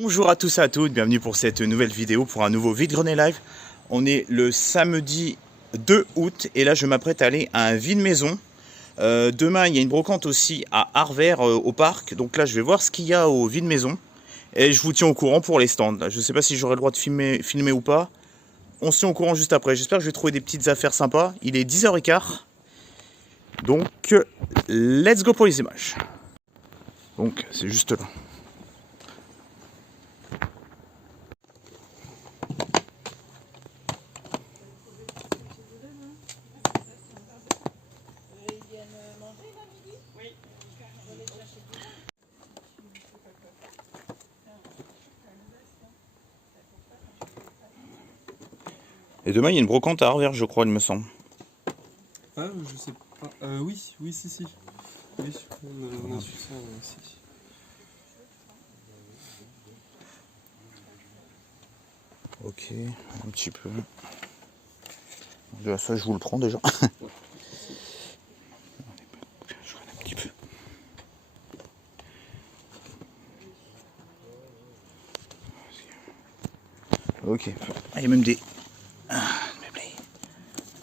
Bonjour à tous et à toutes, bienvenue pour cette nouvelle vidéo, pour un nouveau vide-grenier live. On est le samedi 2 août et là je m'apprête à aller à un vide-maison. Demain il y a une brocante aussi à Arvers au parc, donc là je vais voir ce qu'il y a au vide-maison. Et je vous tiens au courant pour les stands. Je ne sais pas si j'aurai le droit de filmer ou pas. On se tient au courant juste après. J'espère que je vais trouver des petites affaires sympas. Il est 10h15. Donc let's go pour les images. Donc c'est juste là. Et demain, il y a une brocante à Arvers, je crois, il me semble. Ah, je sais pas. Oui, si. Oui, on a su ça aussi. Ok, un petit peu. Déjà, ça, je vous le prends déjà. Je regarde un petit peu. Ok, il y a même des...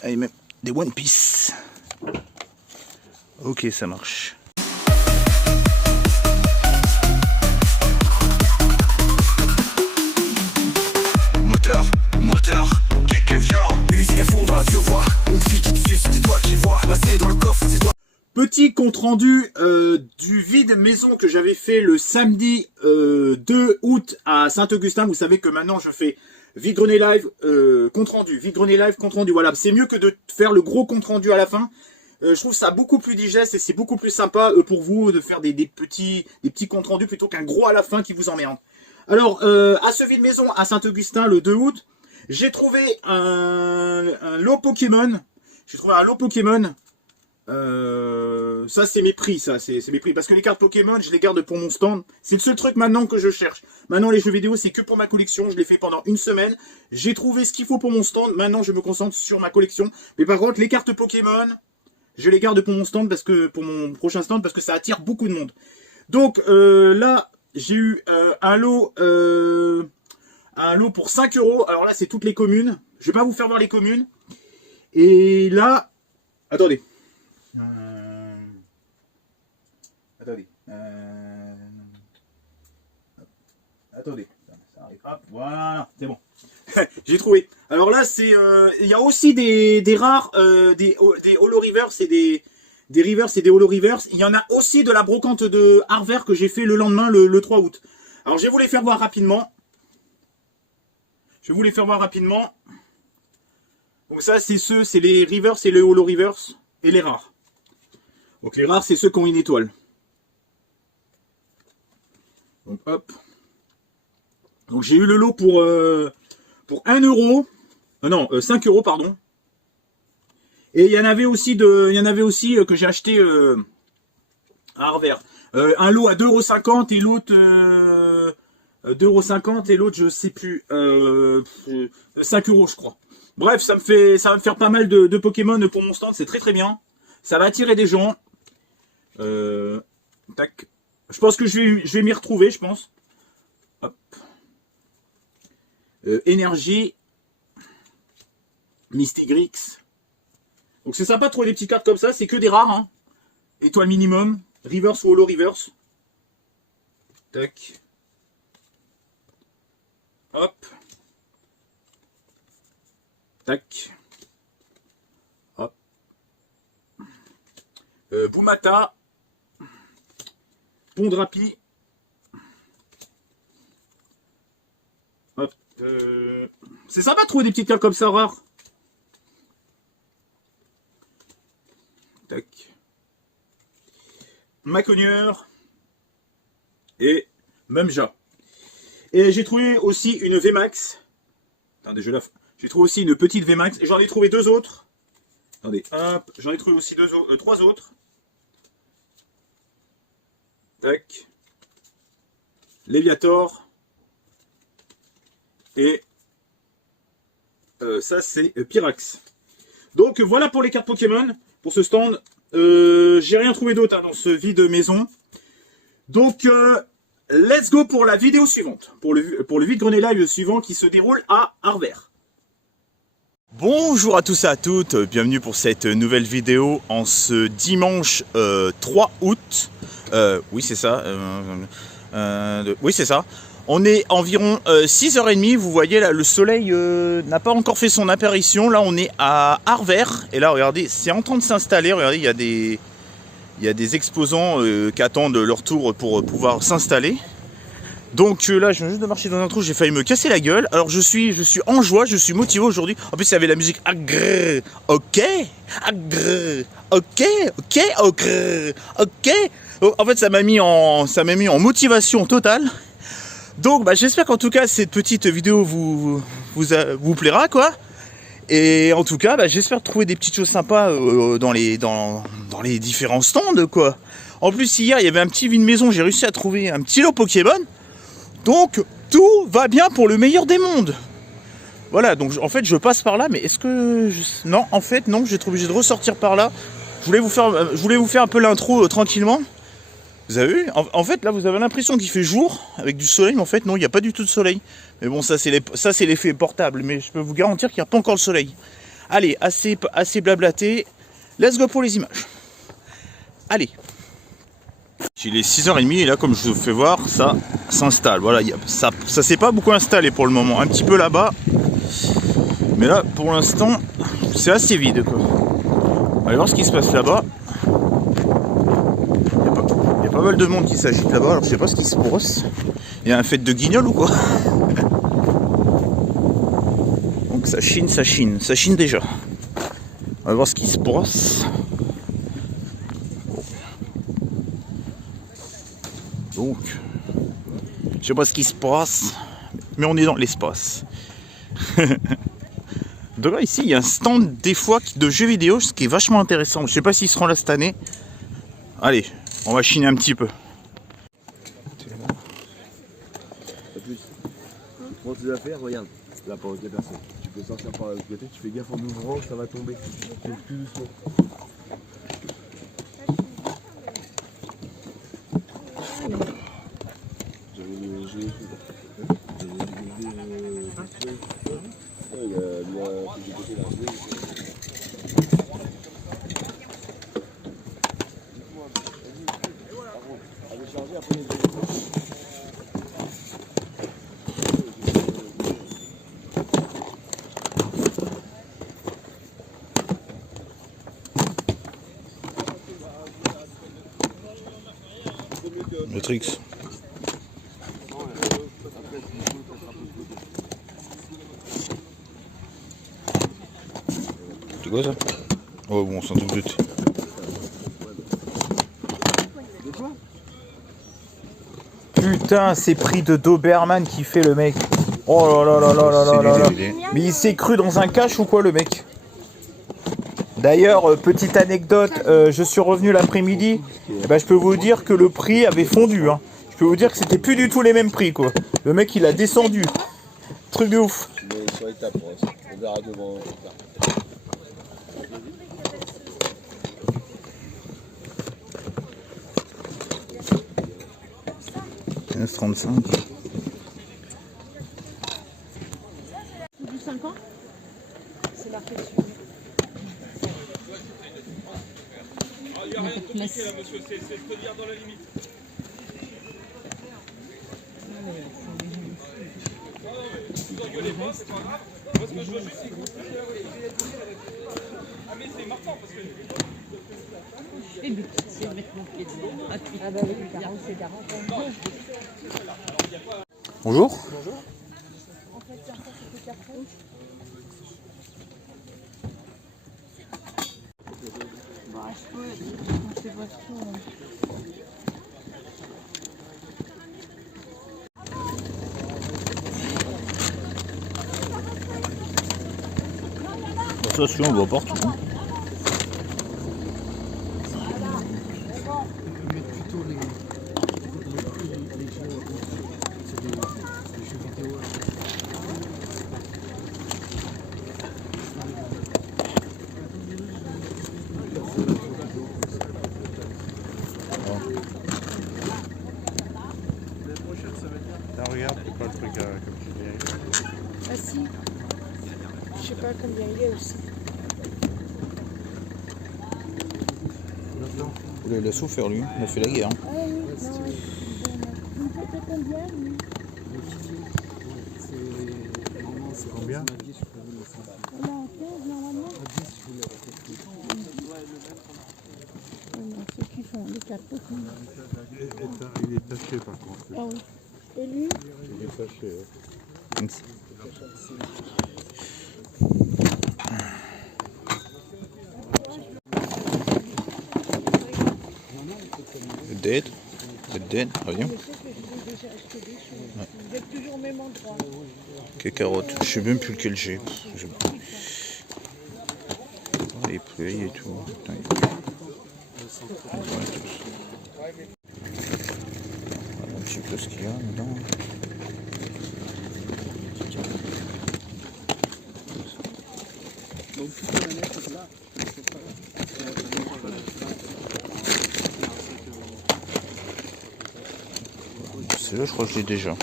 il y a même des One Piece. Ok, ça marche. Moteur, quelques violents, musique à fond dans la voix, une fille qui te suce, c'est toi qui vois, passer dans le coffre, c'est toi. Petit compte rendu du vide maison que j'avais fait le samedi 2 août à Saint-Augustin. Vous savez que maintenant je fais vide-grenier live, compte rendu, vide-grenier live, compte rendu. Voilà, c'est mieux que de faire le gros compte rendu à la fin. Je trouve ça beaucoup plus digeste et c'est beaucoup plus sympa pour vous de faire des petits comptes rendus plutôt qu'un gros à la fin qui vous emmerde. Alors, à ce vide maison à Saint-Augustin le 2 août, j'ai trouvé un lot Pokémon. J'ai trouvé un lot Pokémon. Ça c'est mes prix, c'est mes prix, parce que les cartes Pokémon je les garde pour mon stand, c'est le seul truc maintenant que je cherche. Maintenant les jeux vidéo c'est que pour ma collection, je l'ai fait pendant une semaine, j'ai trouvé ce qu'il faut pour mon stand, maintenant je me concentre sur ma collection. Mais par contre les cartes Pokémon, je les garde pour mon stand, parce que pour mon prochain stand, parce que ça attire beaucoup de monde. Donc là j'ai eu un lot pour 5 €, alors là c'est toutes les communes, je vais pas vous faire voir les communes. Et là, attendez. Attendez. Ça arrive. Hop, voilà, c'est bon. J'ai trouvé. Alors là, c'est, il y a aussi des rares, des holo reverse et des reverse et des holo reverse. Il y en a aussi de la brocante de Arvers que j'ai fait le lendemain, le 3 août. Alors je vais vous les faire voir rapidement. Donc ça, c'est les reverse et les holo reverse et les rares. Donc les rares, c'est ceux qui ont une étoile. Donc hop. Donc j'ai eu le lot pour 1 €. Non, 5 € pardon. Et il y en avait aussi que j'ai acheté à Arvers. Un lot à 2,50 € et l'autre 2,50 € et l'autre je sais plus 5 € je crois. Bref, ça va me faire pas mal de Pokémon pour mon stand, c'est très très bien. Ça va attirer des gens. Tac. Je pense que je vais m'y retrouver, je pense. Hop. Énergie. Mystigrix. Donc c'est sympa de trouver des petites cartes comme ça, c'est que des rares. Hein. Étoile minimum. Reverse ou holo reverse. Tac. Hop. Tac. Hop. Boumata. Pondrapi. Hop. C'est sympa de trouver des petites cartes comme ça rares. Tac. Maconieur. Et Mumja. Et j'ai trouvé aussi une VMAX. Attendez, j'ai trouvé aussi une petite VMAX. Et j'en ai trouvé deux autres. Attendez, hop. J'en ai trouvé aussi trois autres. Tac. Léviator. Et ça c'est Pyrax. Donc voilà pour les cartes Pokémon. Pour ce stand. J'ai rien trouvé d'autre hein, dans ce vide maison. Donc let's go pour la vidéo suivante. Pour le vide-grenier live suivant qui se déroule à Arvers. Bonjour à tous et à toutes, bienvenue pour cette nouvelle vidéo en ce dimanche 3 août. Oui c'est ça. Oui c'est ça. On est environ 6h30, vous voyez là le soleil n'a pas encore fait son apparition. Là on est à Arvers et là regardez c'est en train de s'installer. Regardez il y a des exposants qui attendent leur tour pour pouvoir s'installer. Donc là je viens juste de marcher dans un trou, j'ai failli me casser la gueule. Alors je suis en joie, je suis motivé aujourd'hui. En plus il y avait la musique agrrr, ok, agrrr, ok, ok, agrrr, ok. En fait ça m'a mis en motivation totale. Donc bah, j'espère qu'en tout cas cette petite vidéo vous plaira quoi. Et en tout cas bah, j'espère trouver des petites choses sympas dans les différents stands quoi. En plus hier il y avait un petit vide maison, j'ai réussi à trouver un petit lot Pokémon. Donc tout va bien pour le meilleur des mondes. Voilà, donc en fait je passe par là, mais est-ce que... Non, en fait non, j'ai été obligé de ressortir par là. Je voulais vous faire un peu l'intro tranquillement. Vous avez vu? En fait là vous avez l'impression qu'il fait jour avec du soleil, mais en fait non, il n'y a pas du tout de soleil. Mais bon ça c'est l'effet portable, mais je peux vous garantir qu'il n'y a pas encore le soleil. Allez, assez blablaté, let's go pour les images. Allez. Il est 6h30 et là comme je vous fais voir ça s'installe. Voilà, ça s'est pas beaucoup installé pour le moment. Un petit peu là-bas. Mais là pour l'instant c'est assez vide quoi. Allez voir ce qui se passe là-bas. Il y a pas mal de monde qui s'agite là-bas. Alors je sais pas ce qui se passe. Il y a un fête de guignol ou quoi? Donc ça chine déjà. On va voir ce qui se passe. Donc, je sais pas ce qui se passe, mais on est dans l'espace. Donc là, ici, il y a un stand des fois de jeux vidéo, ce qui est vachement intéressant. Je sais pas s'ils seront là cette année. Allez, on va chiner un petit peu. Prends tes affaires, regarde. Là, pendant qu'il n'y a personne. Tu peux sortir par l'autre côté, tu fais gaffe en ouvrant, ça va tomber. Tu fais plus doucement. Matrix. C'est quoi ça? Oh bon, sans doute. Putain, c'est prix de Doberman qui fait le mec. Oh là là là là là là là. Mais il s'est cru dans un cache ou quoi le mec? D'ailleurs, petite anecdote, je suis revenu l'après-midi, et ben, je peux vous dire que le prix avait fondu. Hein. Je peux vous dire que c'était plus du tout les mêmes prix quoi. Le mec il a descendu. Truc de ouf. Mais sur étape, on verra devant. 15,35. Du 5 ans, c'est marqué dessus. Il n'y a pas de place. Ah bah oui, 40, c'est 40. Bonjour. En fait, ça c'était 4 ans. Bon, je peux, on fait votre tour. Attention, on voit partout. Hein. truc comme tu dis. Ah si. Je sais pas combien il y a aussi. Il a souffert lui, il a fait la guerre. Ah oui, non, il me fait combien lui? Combien? On a 15 normalement. Non, ceux qui font les 4 Il est taché par contre. Ah oui. Et lui? Il est taché. Dead. Dead, rien. Je sais que je vais déjà acheter des choses. Vous êtes toujours au même endroit. Que carottes. Je sais même plus lequel j'ai. Les pluies et tout. Putain, un petit peu ce qu'il y a dedans. C'est là, je crois que je l'ai déjà.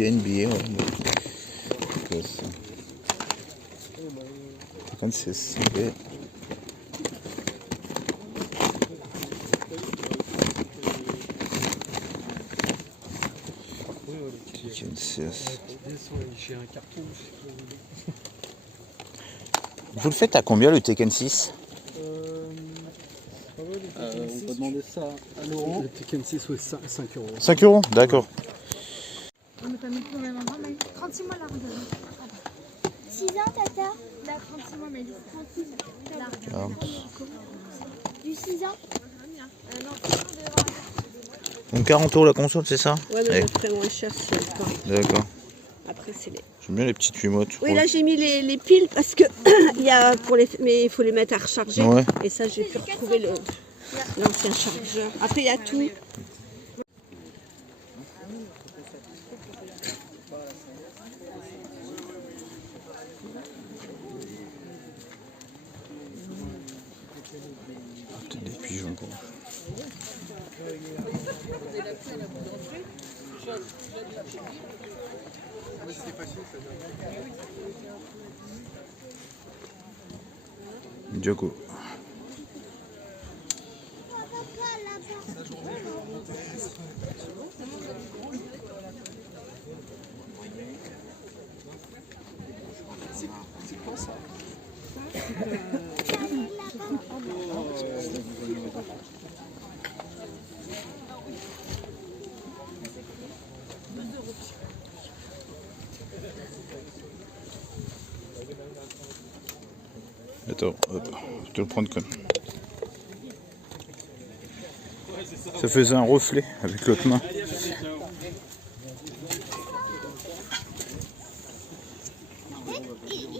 NBA, ouais. 56, ok. J'ai un carton. Vous le faites à combien le Tekken 6? On va demander ça à Laurent. Le Tekken 6, ouais, 5 euros. 5 euros, d'accord. On n'est pas mis au même endroit, mais 36 mois large. 6 ans, tata? Là, 36 mois, mais 36 large. Du 6 ans? Donc 40 euros la console, c'est ça? Ouais, mais le très moins cher, c'est le pain. D'accord. Après, c'est les. J'aime bien les petites Wiimotes. Oui, là, j'ai mis les piles parce que il y a pour les. Mais il faut les mettre à recharger. Ouais. Et ça, j'ai pu retrouver l'ancien chargeur. Après, il y a tout. Peut-être des pigeons. Quoi. Diogo. Attends, hop, je vais te le prendre comme. Ça faisait un reflet avec l'autre main. Il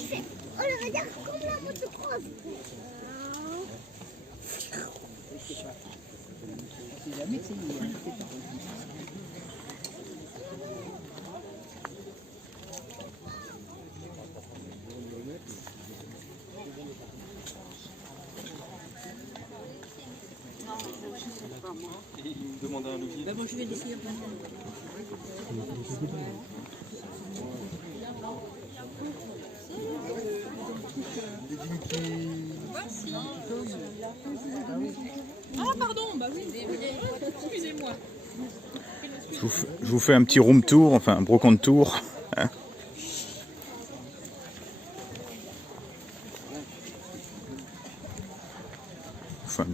fait. Oh, le regard comme la motocross. Ah pardon, bah oui, excusez-moi. Je vous fais un petit room tour, enfin un brocante tour. Hein. Enfin,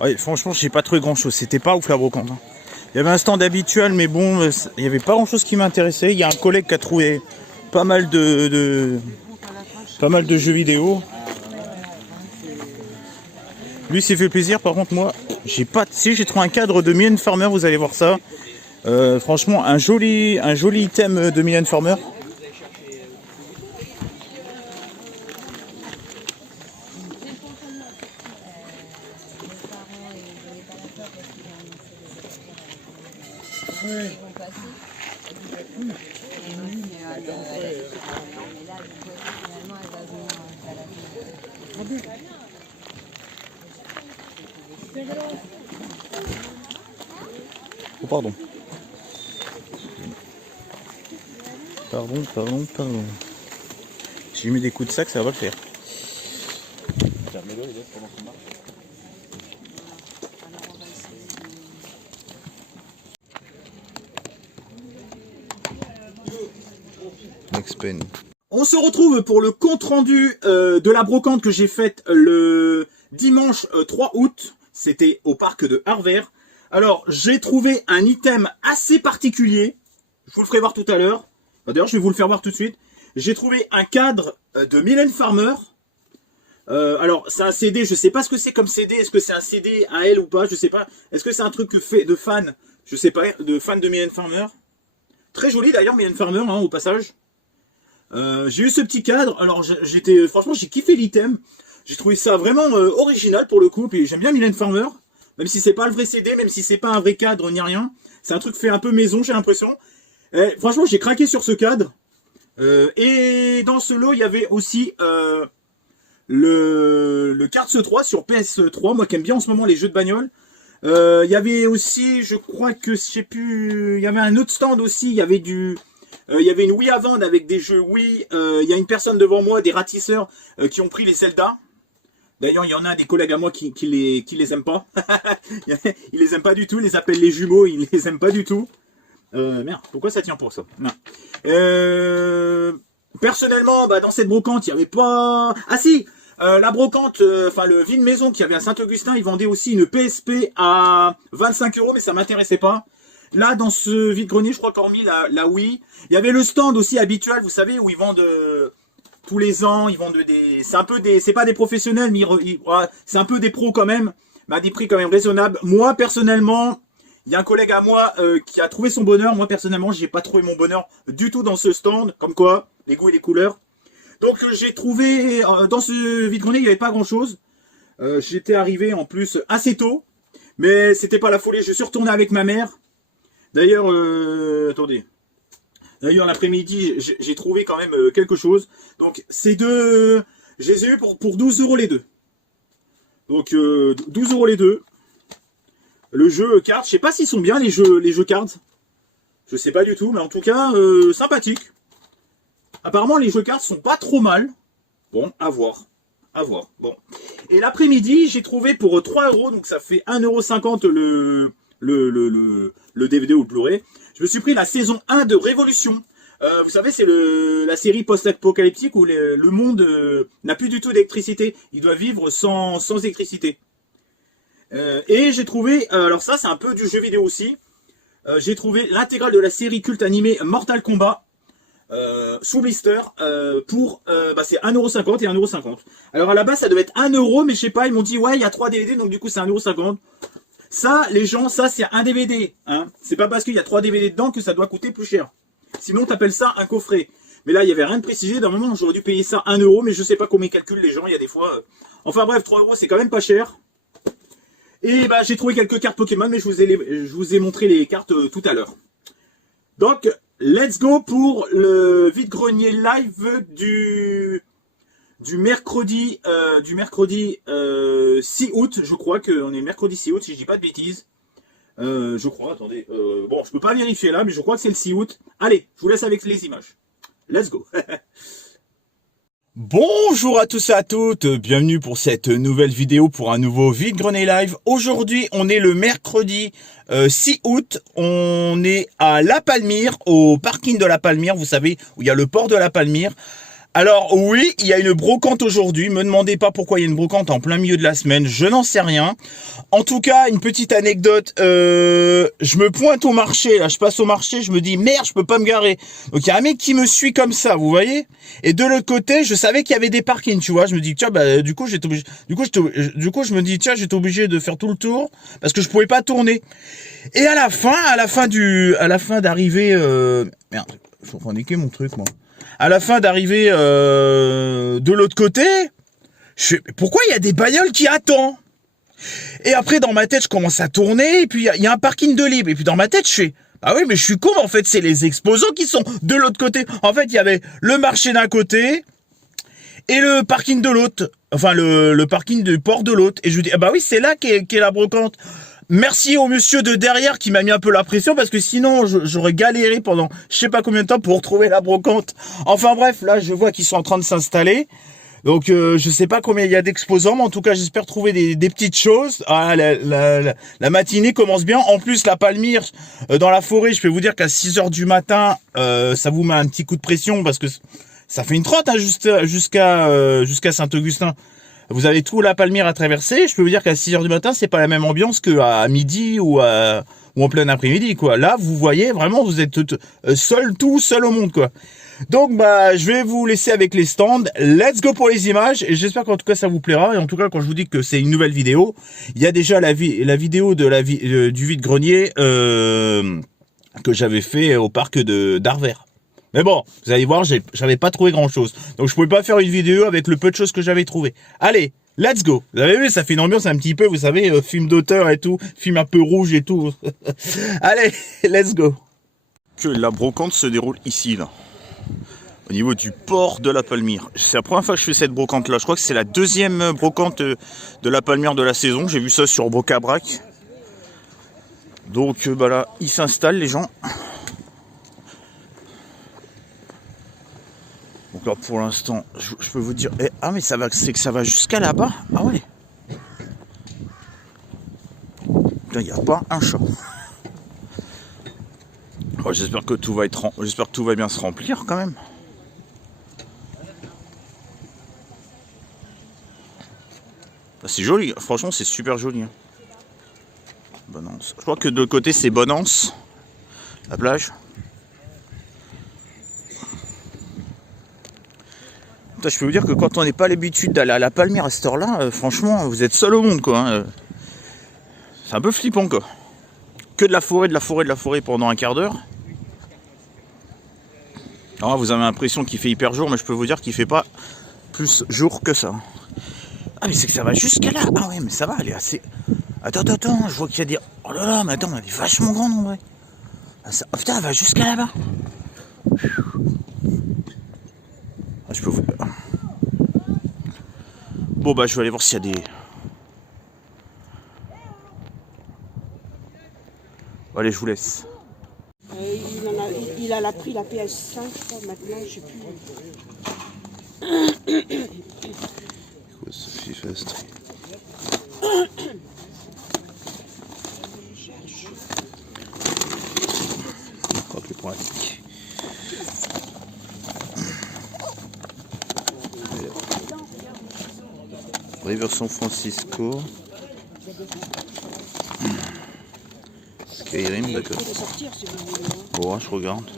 ouais, franchement, j'ai pas trouvé grand chose. C'était pas ouf la brocante. Hein. Il y avait un stand habituel, mais bon, il n'y avait pas grand chose qui m'intéressait. Il y a un collègue qui a trouvé pas mal de jeux vidéo. Lui s'est fait plaisir, par contre moi j'ai pas. Si j'ai trouvé un cadre de Million Farmer, vous allez voir ça. Franchement un joli item de Million Farmer. Oh, pardon. Pardon. Si je mets des coups de sac, ça va le faire. Expen. On se retrouve pour le compte-rendu de la brocante que j'ai faite le dimanche 3 août. C'était au parc de Harvard. Alors, j'ai trouvé un item assez particulier. Je vous le ferai voir tout à l'heure. D'ailleurs, je vais vous le faire voir tout de suite. J'ai trouvé un cadre de Mylène Farmer. Alors, c'est un CD. Je sais pas ce que c'est comme CD. Est-ce que c'est un CD à elle ou pas? Je sais pas. Est-ce que c'est un truc fait de fans? Je sais pas. De fans de Mylène Farmer. Très joli d'ailleurs, Mylène Farmer, hein, au passage. J'ai eu ce petit cadre. Alors, franchement, j'ai kiffé l'item. J'ai trouvé ça vraiment original pour le coup. Puis j'aime bien Mylène Farmer. Même si c'est pas le vrai CD, même si c'est pas un vrai cadre ni rien. C'est un truc fait un peu maison, j'ai l'impression. Franchement, j'ai craqué sur ce cadre. Et dans ce lot, il y avait aussi le Karts 3 sur PS3. Moi qui aime bien en ce moment les jeux de bagnole. Il y avait aussi, je crois que, je sais plus, il y avait un autre stand aussi. Il y avait il y avait une Wii à vendre avec des jeux Wii. Il y a une personne devant moi, des ratisseurs, qui ont pris les Zelda. D'ailleurs, il y en a des collègues à moi qui les aiment pas. Ils les aiment pas du tout. Ils les appellent les jumeaux. Ils les aiment pas du tout. Merde, pourquoi ça tient pour ça? Non. Personnellement, dans cette brocante, il y avait pas... Ah si, la brocante, enfin le vide maison qu'il y avait à Saint-Augustin, ils vendaient aussi une PSP à 25 €, mais ça m'intéressait pas. Là, dans ce vide-grenier, je crois qu'hormis la Wii, il y avait le stand aussi habituel, vous savez, où ils vendent... tous les ans, ils vendent des... C'est un peu des... C'est pas des professionnels, mais c'est un peu des pros quand même, mais à des prix quand même raisonnables. Moi, personnellement, il y a un collègue à moi qui a trouvé son bonheur. Moi, personnellement, j'ai pas trouvé mon bonheur du tout dans ce stand. Comme quoi, les goûts et les couleurs. Donc, j'ai trouvé... dans ce vide-grenier, il n'y avait pas grand-chose. J'étais arrivé, en plus, assez tôt. Mais c'était pas la folie. Je suis retourné avec ma mère. D'ailleurs, attendez... D'ailleurs, l'après-midi, j'ai trouvé quand même quelque chose. Donc, ces deux, je les ai eu pour 12 € les deux. Donc, 12 € les deux. Le jeu cards, je sais pas s'ils sont bien les jeux cards. Je sais pas du tout, mais en tout cas, sympathique. Apparemment, les jeux cards sont pas trop mal. Bon, à voir. À voir. Bon. Et l'après-midi, j'ai trouvé pour 3 €, donc ça fait 1,50 € le DVD ou le Blu-ray. Je me suis pris la saison 1 de Révolution. Vous savez, c'est la série post-apocalyptique où le monde n'a plus du tout d'électricité. Il doit vivre sans électricité. Et j'ai trouvé, alors ça c'est un peu du jeu vidéo aussi, j'ai trouvé l'intégrale de la série culte animée Mortal Kombat sous blister pour, c'est 1,50 € et 1,50 €. Alors à la base ça devait être 1 €, mais je sais pas, ils m'ont dit ouais il y a 3 DVD donc du coup c'est 1,50 €. Ça, les gens, ça c'est un DVD. Hein. C'est pas parce qu'il y a 3 DVD dedans que ça doit coûter plus cher. Sinon, t'appelles ça un coffret. Mais là, il n'y avait rien de précisé. D'un moment, j'aurais dû payer ça 1 €, mais je sais pas comment ils calculent les gens. Il y a des fois... Enfin bref, 3 € c'est quand même pas cher. Et j'ai trouvé quelques cartes Pokémon, mais je vous ai montré les cartes tout à l'heure. Donc, let's go pour le vide-grenier live du mercredi 6 août, je crois qu'on est le mercredi 6 août, si je dis pas de bêtises. Je crois, attendez. Bon, je peux pas vérifier là, mais je crois que c'est le 6 août. Allez, je vous laisse avec les images. Let's go. Bonjour à tous et à toutes, bienvenue pour cette nouvelle vidéo pour un nouveau vide-grenier live. Aujourd'hui, on est le mercredi 6 août, on est à La Palmyre, au parking de La Palmyre, vous savez, où il y a le port de La Palmyre. Alors oui, il y a une brocante aujourd'hui, me demandez pas pourquoi il y a une brocante en plein milieu de la semaine, je n'en sais rien. En tout cas, une petite anecdote, je me pointe au marché, là je passe au marché, je me dis merde, je peux pas me garer. Donc il y a un mec qui me suit comme ça, vous voyez. Et de l'autre côté, je savais qu'il y avait des parkings, tu vois, je me dis tiens, du coup je me dis tiens, j'étais obligé de faire tout le tour parce que je pouvais pas tourner. Et à la fin d'arriver merde, je suis en train de niquer mon truc moi. À la fin d'arriver de l'autre côté, je fais, pourquoi il y a des bagnoles qui attendent? Et après, dans ma tête, je commence à tourner, et puis il y a un parking de libre. Et puis dans ma tête, je fais, ah oui, mais je suis con, en fait, c'est les exposants qui sont de l'autre côté. En fait, il y avait le marché d'un côté, et le parking de l'autre, enfin le parking du port de l'autre. Et je lui dis, ah bah oui, c'est là qu'est la brocante. Merci au monsieur de derrière qui m'a mis un peu la pression parce que sinon j'aurais galéré pendant je sais pas combien de temps pour retrouver la brocante. Enfin bref, là je vois qu'ils sont en train de s'installer. Donc je sais pas combien il y a d'exposants, mais en tout cas j'espère trouver des petites choses. Ah, la matinée commence bien. En plus la Palmyre dans la forêt, je peux vous dire qu'à 6h du matin, ça vous met un petit coup de pression parce que ça fait une trotte hein, jusqu'à Saint-Augustin. Vous avez tout la Palmyre à traverser. Je peux vous dire qu'à 6h du matin, c'est pas la même ambiance qu'à midi ou en plein après-midi, quoi. Là, vous voyez, vraiment, vous êtes tout seul au monde, quoi. Donc, bah, je vais vous laisser avec les stands. Let's go pour les images. Et j'espère qu'en tout cas, ça vous plaira. Et en tout cas, quand je vous dis que c'est une nouvelle vidéo, il y a déjà la vidéo de du vide-grenier que j'avais fait au parc d'Arvers. Mais bon, vous allez voir, j'avais pas trouvé grand chose. Donc je pouvais pas faire une vidéo avec le peu de choses que j'avais trouvé. Allez, let's go. Vous avez vu, ça fait une ambiance un petit peu, vous savez, film d'auteur et tout, film un peu rouge et tout. Allez, let's go. Que la brocante se déroule ici, là. Au niveau du port de la Palmyre. C'est la première fois que je fais cette brocante là. Je crois que c'est la deuxième brocante de la Palmyre de la saison. J'ai vu ça sur Brocabrac. Donc bah là, ils s'installent les gens. Donc là pour l'instant, je peux vous dire. Ah mais c'est que ça va jusqu'à là-bas. Ah ouais. Là, il n'y a pas un chat. Oh, j'espère que tout va bien se remplir quand même. C'est joli, franchement c'est super joli. Hein. Bonance. Je crois que de l'autre côté c'est Bonance, la plage. Putain, je peux vous dire que quand on n'est pas l'habitude d'aller à la Palmyre à cette heure-là, franchement vous êtes seul au monde quoi. Hein. C'est un peu flippant quoi. Que de la forêt pendant un quart d'heure. Alors vous avez l'impression qu'il fait hyper jour, mais je peux vous dire qu'il fait pas plus jour que ça. Ah mais c'est que ça va jusqu'à là. Ah ouais mais ça va, elle est assez... Attends, je vois qu'il y a des... Oh là là, mais attends, elle est vachement grande en vrai. Ah, ça... oh, putain, elle va jusqu'à là-bas. Ah, je peux vous... Bon bah je vais aller voir s'il y a des... Bon, allez, je vous laisse. Il a pris la PS5, maintenant, je sais plus. Sophie Fastry. Encore plus pratique. River San Francisco. Skyrim, d'accord. Bon, je regarde.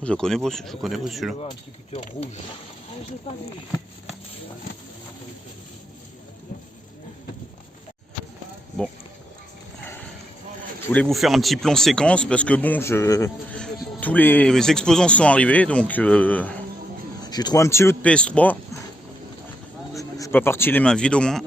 Je connais pas celui-là. Bon. Je voulais vous faire un petit plan séquence parce que bon, tous les exposants sont arrivés, donc j'ai trouvé un petit lot de PS3. Je suis pas parti les mains vides au moins.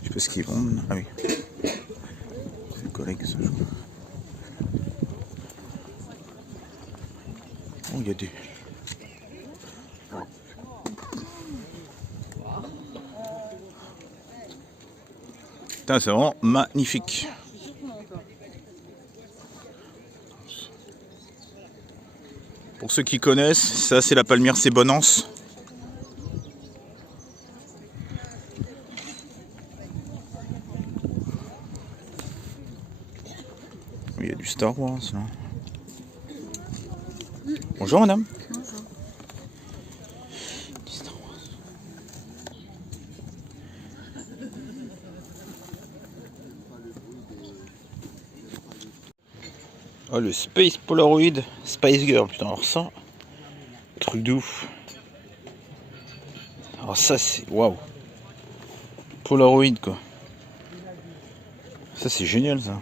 Je sais pas ce qu'ils vendent. Ah oui. C'est collègue ça. Oh, il y a des... Putain, c'est vraiment magnifique. Pour ceux qui connaissent, ça c'est la Palmyre, c'est Bonance. Il y a du Star Wars là. Bonjour madame. Oh le Space Polaroid Spice Girl, putain, alors ça, truc de ouf. Alors ça c'est, waouh, Polaroid quoi. Ça c'est génial ça.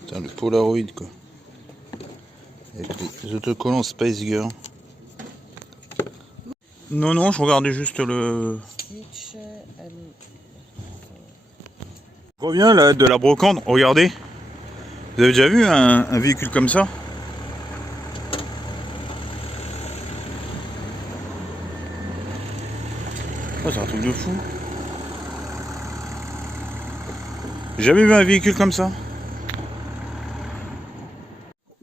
Putain, le Polaroid quoi. Avec les autocollants Space Girl. Non, non, je regardais juste le... Je reviens là de la brocante, regardez. Vous avez déjà vu un véhicule comme ça? Oh, c'est un truc de fou. J'ai jamais vu un véhicule comme ça.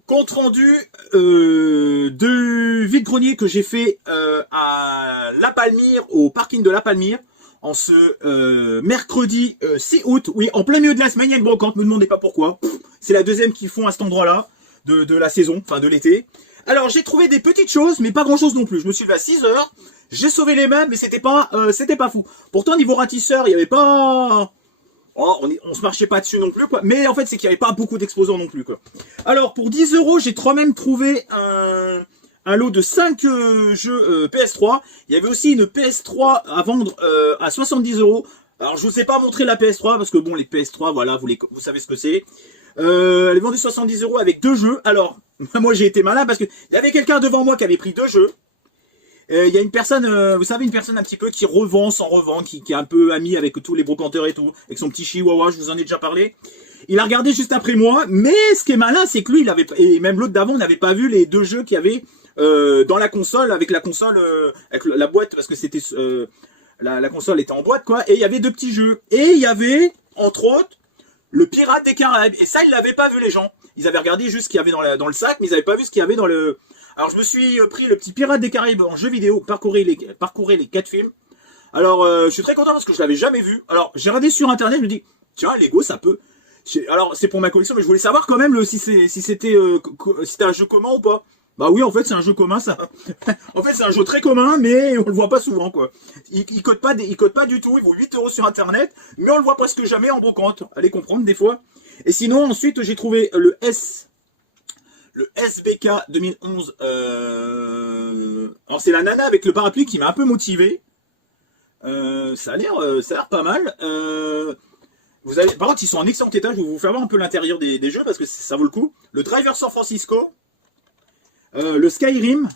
Compte rendu de vide-grenier que j'ai fait à La Palmyre, au parking de La Palmyre, en ce mercredi 6 août. Oui, en plein milieu de la semaine, il y a une brocante, ne me demandez pas pourquoi. C'est la deuxième qu'ils font à cet endroit-là, de la saison, enfin de l'été. Alors, j'ai trouvé des petites choses, mais pas grand-chose non plus. Je me suis levé à 6 h, j'ai sauvé les meubles, mais c'était pas fou. Pourtant, niveau ratisseur, il n'y avait pas... Oh, on se marchait pas dessus non plus, quoi. Mais en fait, c'est qu'il n'y avait pas beaucoup d'exposants non plus, quoi. Alors, pour 10 €, j'ai quand même trouvé un lot de 5 jeux PS3. Il y avait aussi une PS3 à vendre à 70 €. Alors, je vous ai pas montré la PS3, parce que bon, les PS3, voilà, vous savez ce que c'est. Elle est vendue 70 € avec 2 jeux. Alors, moi, j'ai été malin, parce que il y avait quelqu'un devant moi qui avait pris 2 jeux. Il y a une personne, vous savez, une personne un petit peu qui revend sans revendre, qui est un peu ami avec tous les brocanteurs et tout, avec son petit chihuahua, je vous en ai déjà parlé. Il a regardé juste après moi, mais ce qui est malin, c'est que lui, il avait, et même l'autre d'avant, n'avait pas vu les 2 jeux qu'il y avait dans la console, avec la console, avec la boîte, parce que c'était la console était en boîte, quoi, et il y avait 2 petits jeux. Et il y avait, entre autres, le Pirate des Caraïbes. Et ça, ils l'avaient pas vu, les gens. Ils avaient regardé juste ce qu'il y avait dans le sac, mais ils n'avaient pas vu ce qu'il y avait dans le... Alors, je me suis pris le petit Pirate des Caraïbes en jeu vidéo, parcourir les 4 films. Alors, je suis très content parce que je l'avais jamais vu. Alors, j'ai regardé sur internet, je me dis, tiens, Lego, ça peut. Alors, c'est pour ma collection, mais je voulais savoir quand même si c'était un jeu commun ou pas. Bah oui, en fait, c'est un jeu commun, ça. En fait, c'est un jeu très commun, mais on le voit pas souvent, quoi. Il code pas du tout, il vaut 8 € sur internet, mais on le voit presque jamais en brocante. Allez comprendre, des fois. Et sinon, ensuite, j'ai trouvé le SBK 2011, alors c'est la nana avec le parapluie qui m'a un peu motivé. Ça a l'air pas mal. Par contre, ils sont en excellent état. Je vais vous faire voir un peu l'intérieur des jeux parce que ça vaut le coup. Le Driver San Francisco, le Skyrim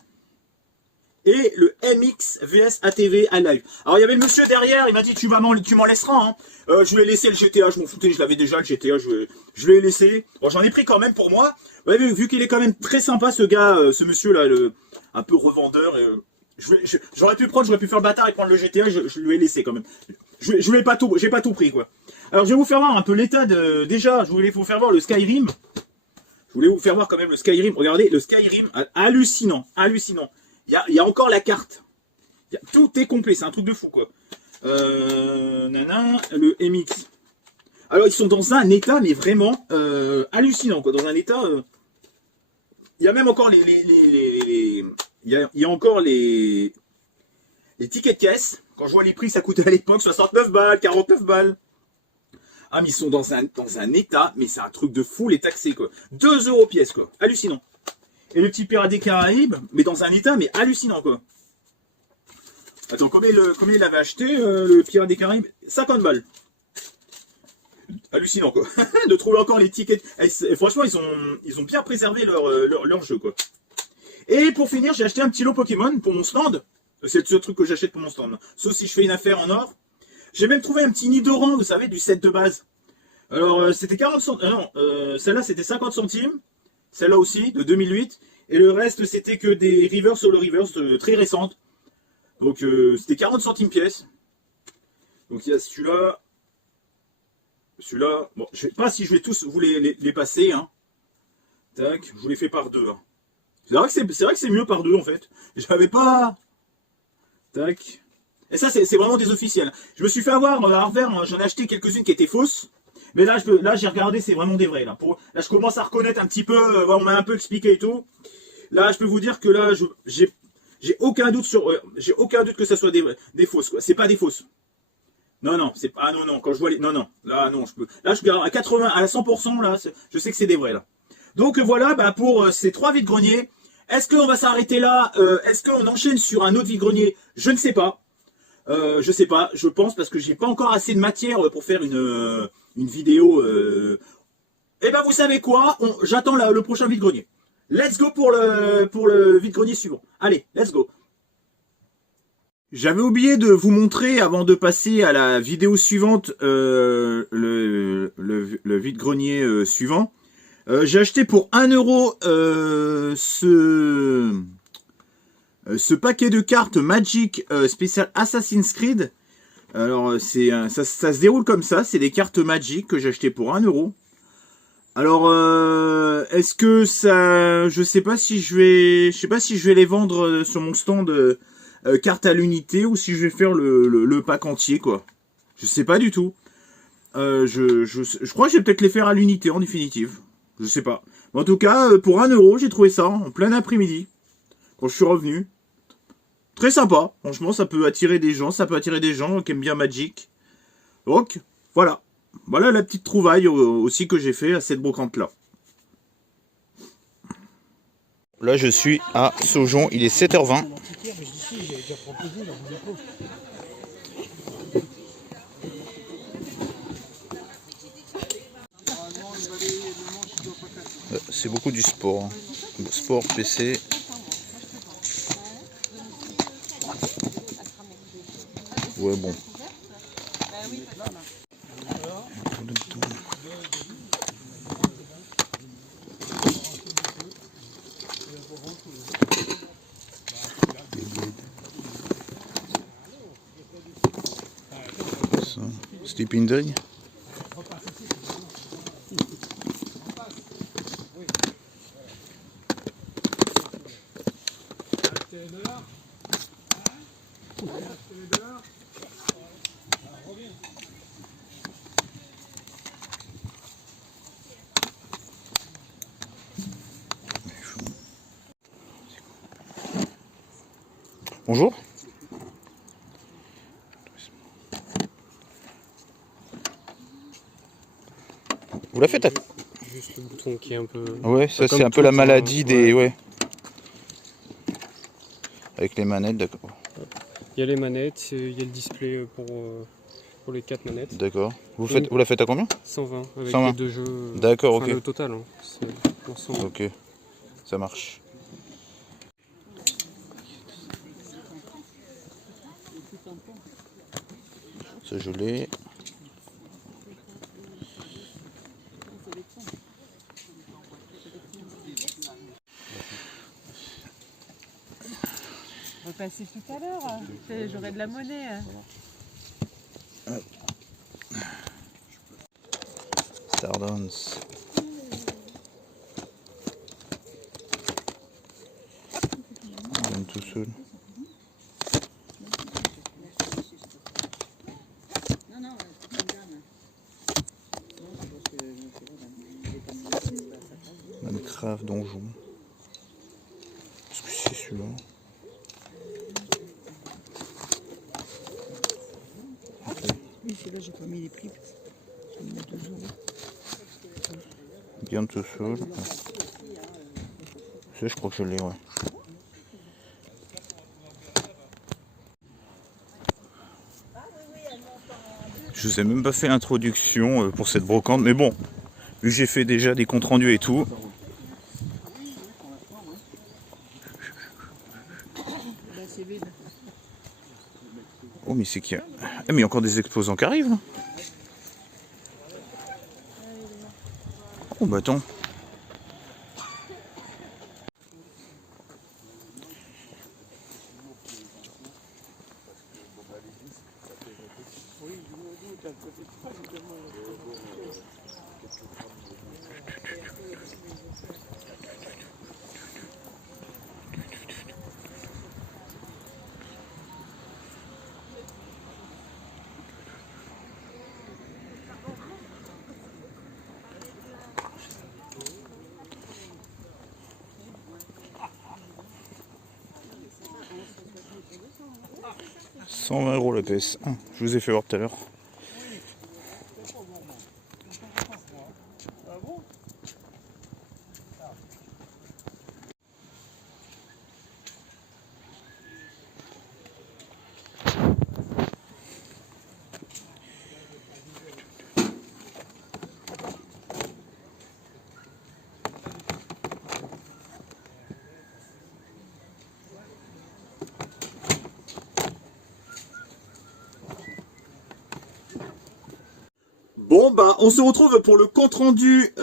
et le MX VS ATV Alive. Alors il y avait le monsieur derrière, il m'a dit tu m'en laisseras. Hein. Je lui ai laissé le GTA, je m'en foutais, je l'avais déjà le GTA, je lui ai laissé. Bon, j'en ai pris quand même pour moi. Ouais, vu qu'il est quand même très sympa ce gars, ce monsieur là, un peu revendeur. J'aurais pu faire le bâtard et prendre le GTA, je lui ai laissé quand même. Je n'ai pas tout pris quoi. Alors je vais vous faire voir un peu l'état de. Déjà, je voulais vous faire voir le Skyrim. Je voulais vous faire voir quand même le Skyrim. Regardez, le Skyrim, hallucinant, hallucinant. Il y a encore la carte. Tout est complet, c'est un truc de fou quoi. Le MX. Alors ils sont dans un état mais vraiment hallucinant quoi. Dans un état. Il y a même encore il y a encore les tickets de caisse. Quand je vois les prix, ça coûtait à l'époque 69 balles, 49 balles. Ah mais ils sont dans un état, mais c'est un truc de fou les taxés quoi. 2 € pièce quoi. Hallucinant. Et le petit Pirate des Caraïbes, mais dans un état, mais hallucinant quoi. Attends, combien il avait acheté le Pirate des Caraïbes? 50 balles. Hallucinant quoi. De trouver encore les tickets. Et franchement, ils ont bien préservé leur jeu quoi. Et pour finir, j'ai acheté un petit lot Pokémon pour mon stand. C'est ce truc que j'achète pour mon stand. Sauf si je fais une affaire en or. J'ai même trouvé un petit Nidoran, vous savez, du set de base. Alors, c'était 40 centimes. Non, celle-là, c'était 50 centimes. Celle-là aussi, de 2008. Et le reste, c'était que des reverse sur le reverse très récentes. Donc, c'était 40 centimes pièce. Donc, il y a celui-là. Celui-là. Bon, je ne sais pas si je vais tous vous les passer. Hein. Tac, je vous les fais par 2. Hein. C'est vrai que c'est mieux par 2, en fait. J'avais pas... Tac. Et ça, c'est vraiment des officiels. Je me suis fait avoir à revers, j'en ai acheté quelques-unes qui étaient fausses. Mais là, j'ai regardé, c'est vraiment des vrais. Là, je commence à reconnaître un petit peu, on m'a un peu expliqué et tout. Là, je peux vous dire que là, j'ai aucun doute que ça soit des fausses. Quoi. C'est pas des fausses. Non, c'est pas. Ah non, quand je vois les. Non, là, non, je peux. Là, je garde à 80, à 100%, là, je sais que c'est des vrais, là. Donc voilà, bah, pour ces 3 vide-greniers. Est-ce qu'on va s'arrêter là? Est-ce qu'on enchaîne sur un autre vide-grenier? Je ne sais pas. Je sais pas, je pense parce que j'ai pas encore assez de matière pour faire une vidéo. Eh ben vous savez quoi, j'attends le prochain vide-grenier. Let's go pour le vide-grenier suivant. Allez, let's go. J'avais oublié de vous montrer avant de passer à la vidéo suivante le vide-grenier suivant. J'ai acheté pour 1 euro ce paquet de cartes Magic spécial Assassin's Creed. Alors ça se déroule comme ça, c'est des cartes Magic que j'ai acheté pour 1 euro. Alors est-ce que ça, je sais pas si je vais les vendre sur mon stand cartes à l'unité ou si je vais faire le pack entier quoi. Je sais pas du tout. Je crois que je vais peut-être les faire à l'unité en définitive. Je sais pas. Mais en tout cas, pour 1 euro, j'ai trouvé ça en plein après-midi. Quand je suis revenu. Très sympa. Franchement, ça peut attirer des gens. Ça peut attirer des gens qui aiment bien Magic. Donc, voilà. Voilà la petite trouvaille aussi que j'ai fait à cette brocante-là. Là, je suis à Saujon. Il est 7h20. C'est beaucoup du sport. Sport, PC. Ouais, bon. Sleeping Dog. Bonjour. Vous la faites à... Juste le bouton qui est un peu... Ouais, ça comme c'est un peu tout, la maladie des... ouais. Ouais. Avec les manettes, d'accord. Il y a les manettes, il y a le display pour les 4 manettes. D'accord. Vous la faites à combien? 120 avec 120. les 2 jeux. D'accord, enfin, ok. le total, hein. C'est l'ensemble. Ok, ça marche. Ça je l'ai. On va passer tout à l'heure. J'aurai de la monnaie. Stardance. Il vient tout seul. Minecraft donjon. Est-ce que c'est celui-là? Oui, c'est là j'ai pas mis les prix. Je vais mettre 2 euros. Bien tout seul. Ça, je crois que je l'ai, ouais. Je vous ai même pas fait l'introduction pour cette brocante, mais bon, vu que j'ai fait déjà des comptes rendus et tout. Oh, mais c'est qu'il y a... Ah, mais il y a encore des exposants qui arrivent, là. Oh, bah attends. « 120 € la PS1, je vous ai fait voir tout à l'heure. Bon, bah, on se retrouve pour le compte-rendu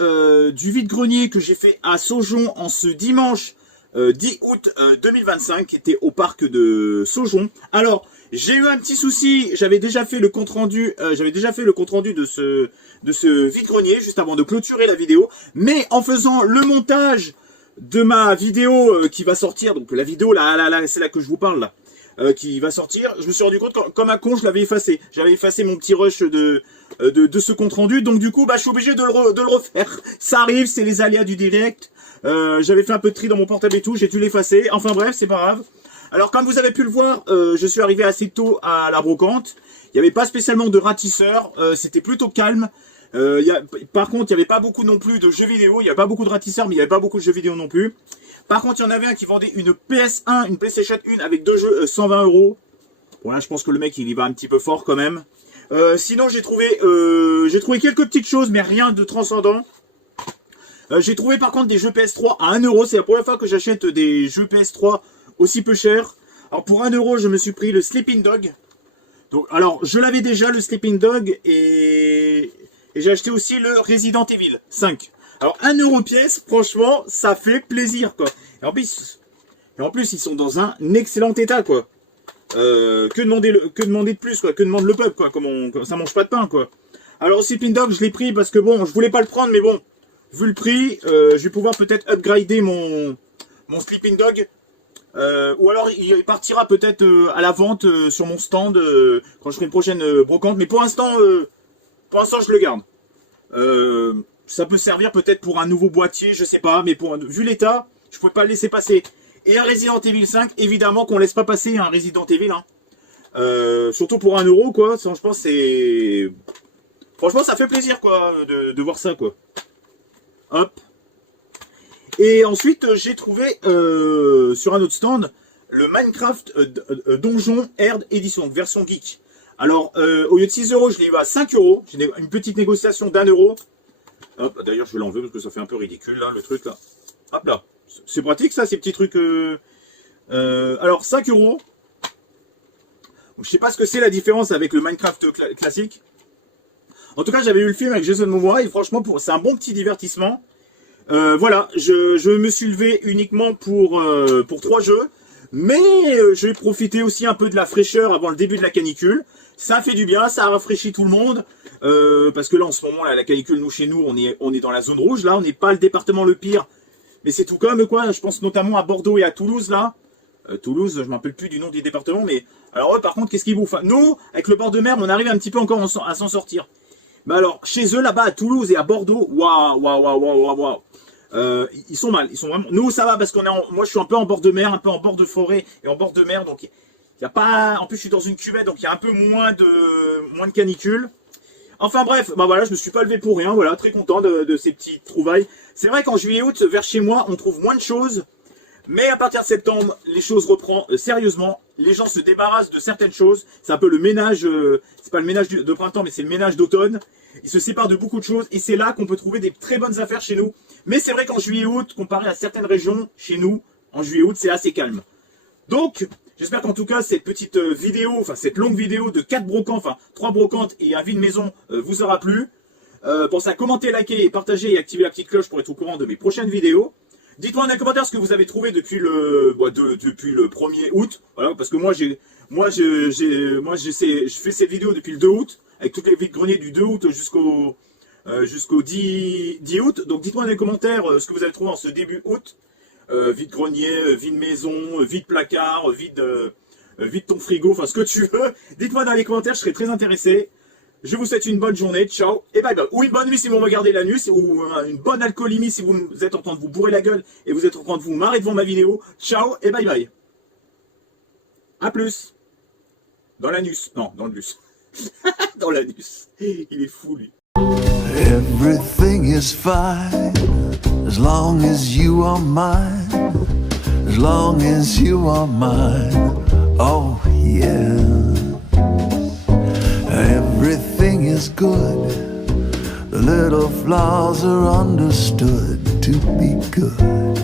du vide-grenier que j'ai fait à Saujon en ce dimanche 10 août 2025, qui était au parc de Saujon. Alors, j'ai eu un petit souci, j'avais déjà fait le compte-rendu de ce vide-grenier, juste avant de clôturer la vidéo, mais en faisant le montage de ma vidéo qui va sortir, donc la vidéo là, c'est là que je vous parle là, qui va sortir, je me suis rendu compte que, comme un con, je l'avais effacé. J'avais effacé mon petit rush de ce compte rendu, donc du coup, bah, je suis obligé de le refaire. Ça arrive, c'est les aléas du direct. J'avais fait un peu de tri dans mon portable et tout, j'ai dû l'effacer. Enfin bref, c'est pas grave. Alors, comme vous avez pu le voir, je suis arrivé assez tôt à la brocante. Il n'y avait pas spécialement de ratisseurs, c'était plutôt calme. Par contre, il n'y avait pas beaucoup non plus de jeux vidéo. Il n'y avait pas beaucoup de ratisseurs, mais il n'y avait pas beaucoup de jeux vidéo non plus. Par contre, il y en avait un qui vendait une PS1, une PlayStation 1 avec 2 jeux 120 €. Bon, là, je pense que le mec, il y va un petit peu fort quand même. Sinon, j'ai trouvé quelques petites choses, mais rien de transcendant. J'ai trouvé par contre des jeux PS3 à 1 €. C'est la première fois que j'achète des jeux PS3 aussi peu chers. Alors, pour 1 €, je me suis pris le Sleeping Dog. Donc, alors, je l'avais déjà, le Sleeping Dog, et j'ai acheté aussi le Resident Evil 5. Alors, 1 € pièce, franchement, ça fait plaisir, quoi. Et en plus, ils sont dans un excellent état, quoi. Que demander de plus, quoi. Que demande le peuple, quoi. Comme ça mange pas de pain, quoi. Alors, Sleeping Dog, je l'ai pris parce que, bon, je voulais pas le prendre, mais bon, vu le prix, je vais pouvoir peut-être upgrader mon Sleeping Dog. Ou alors, il partira peut-être à la vente sur mon stand quand je ferai une prochaine brocante. Mais pour l'instant, je le garde. Ça peut servir peut-être pour un nouveau boîtier, je sais pas, mais vu l'état, je pouvais pas le laisser passer. Et un Resident Evil 5, évidemment qu'on laisse pas passer un Resident Evil, hein. Surtout pour 1 €, quoi. Je pense c'est... Franchement, ça fait plaisir, quoi, de voir ça, quoi. Hop. Et ensuite, j'ai trouvé sur un autre stand le Minecraft Donjon Herd Edition, donc version geek. Alors, au lieu de 6 €, je l'ai eu à 5 €. J'ai une petite négociation d'1 €. Hop, d'ailleurs, je vais l'enlever parce que ça fait un peu ridicule, là, le truc, là. Hop, là. C'est pratique, ça, ces petits trucs. Alors, 5 €. Je sais pas ce que c'est la différence avec le Minecraft classique. En tout cas, j'avais eu le film avec Jason Momoa et franchement, c'est un bon petit divertissement. Voilà, je me suis levé uniquement pour 3 jeux. Mais je vais profiter aussi un peu de la fraîcheur avant le début de la canicule. Ça fait du bien, ça rafraîchit tout le monde. Parce que là, en ce moment, là, la canicule, chez nous, on est dans la zone rouge. Là, on n'est pas le département le pire. Mais c'est tout comme, quoi. Je pense notamment à Bordeaux et à Toulouse, là. Toulouse, je ne me rappelle plus du nom des départements. Mais alors, eux, par contre, qu'est-ce qu'ils bouffent? Nous, avec le bord de mer, on arrive un petit peu encore à s'en sortir. Mais alors, chez eux, là-bas, à Toulouse et à Bordeaux, waouh. Ils sont mal, ils sont vraiment... Nous, ça va, parce moi, je suis un peu en bord de mer, un peu en bord de forêt et en bord de mer, donc il n'y a pas... En plus, je suis dans une cuvette, donc il y a un peu moins de canicule. Enfin bref, bah voilà, je me suis pas levé pour rien, voilà, très content de ces petites trouvailles. C'est vrai qu'en juillet-août, vers chez moi, on trouve moins de choses, mais à partir de septembre, les choses reprennent sérieusement. Les gens se débarrassent de certaines choses. C'est un peu le ménage, c'est pas le ménage de printemps, mais c'est le ménage d'automne. Ils se séparent de beaucoup de choses et c'est là qu'on peut trouver des très bonnes affaires chez nous. Mais c'est vrai qu'en juillet-août, comparé à certaines régions, chez nous, en juillet-août, c'est assez calme. Donc, j'espère qu'en tout cas, cette petite vidéo, enfin cette longue vidéo de 4 brocantes, enfin 3 brocantes et un vide maison vous aura plu. Pensez à commenter, liker et partager et activer la petite cloche pour être au courant de mes prochaines vidéos. Dites-moi dans les commentaires ce que vous avez trouvé depuis le 1er août. Voilà, parce que je fais cette vidéo depuis le 2 août, avec toutes les vides-greniers du 2 août jusqu'au 10 août. Donc dites-moi dans les commentaires ce que vous avez trouvé en ce début août. Vide-grenier, vide-maison, vide-placard, vide ton frigo, enfin ce que tu veux. Dites-moi dans les commentaires, je serai très intéressé. Je vous souhaite une bonne journée, ciao et bye bye. Ou une bonne nuit si vous me regardez la nuit, ou une bonne alcoolémie si vous êtes en train de vous bourrer la gueule et vous êtes en train de vous marrer devant ma vidéo. Ciao et bye bye. A plus. Dans l'anus. Non, dans le bus. Dans l'anus. Il est fou lui. Everything is fine as long as you are mine. As long as you are mine. Oh yeah. Everything is good. The little flaws are understood to be good.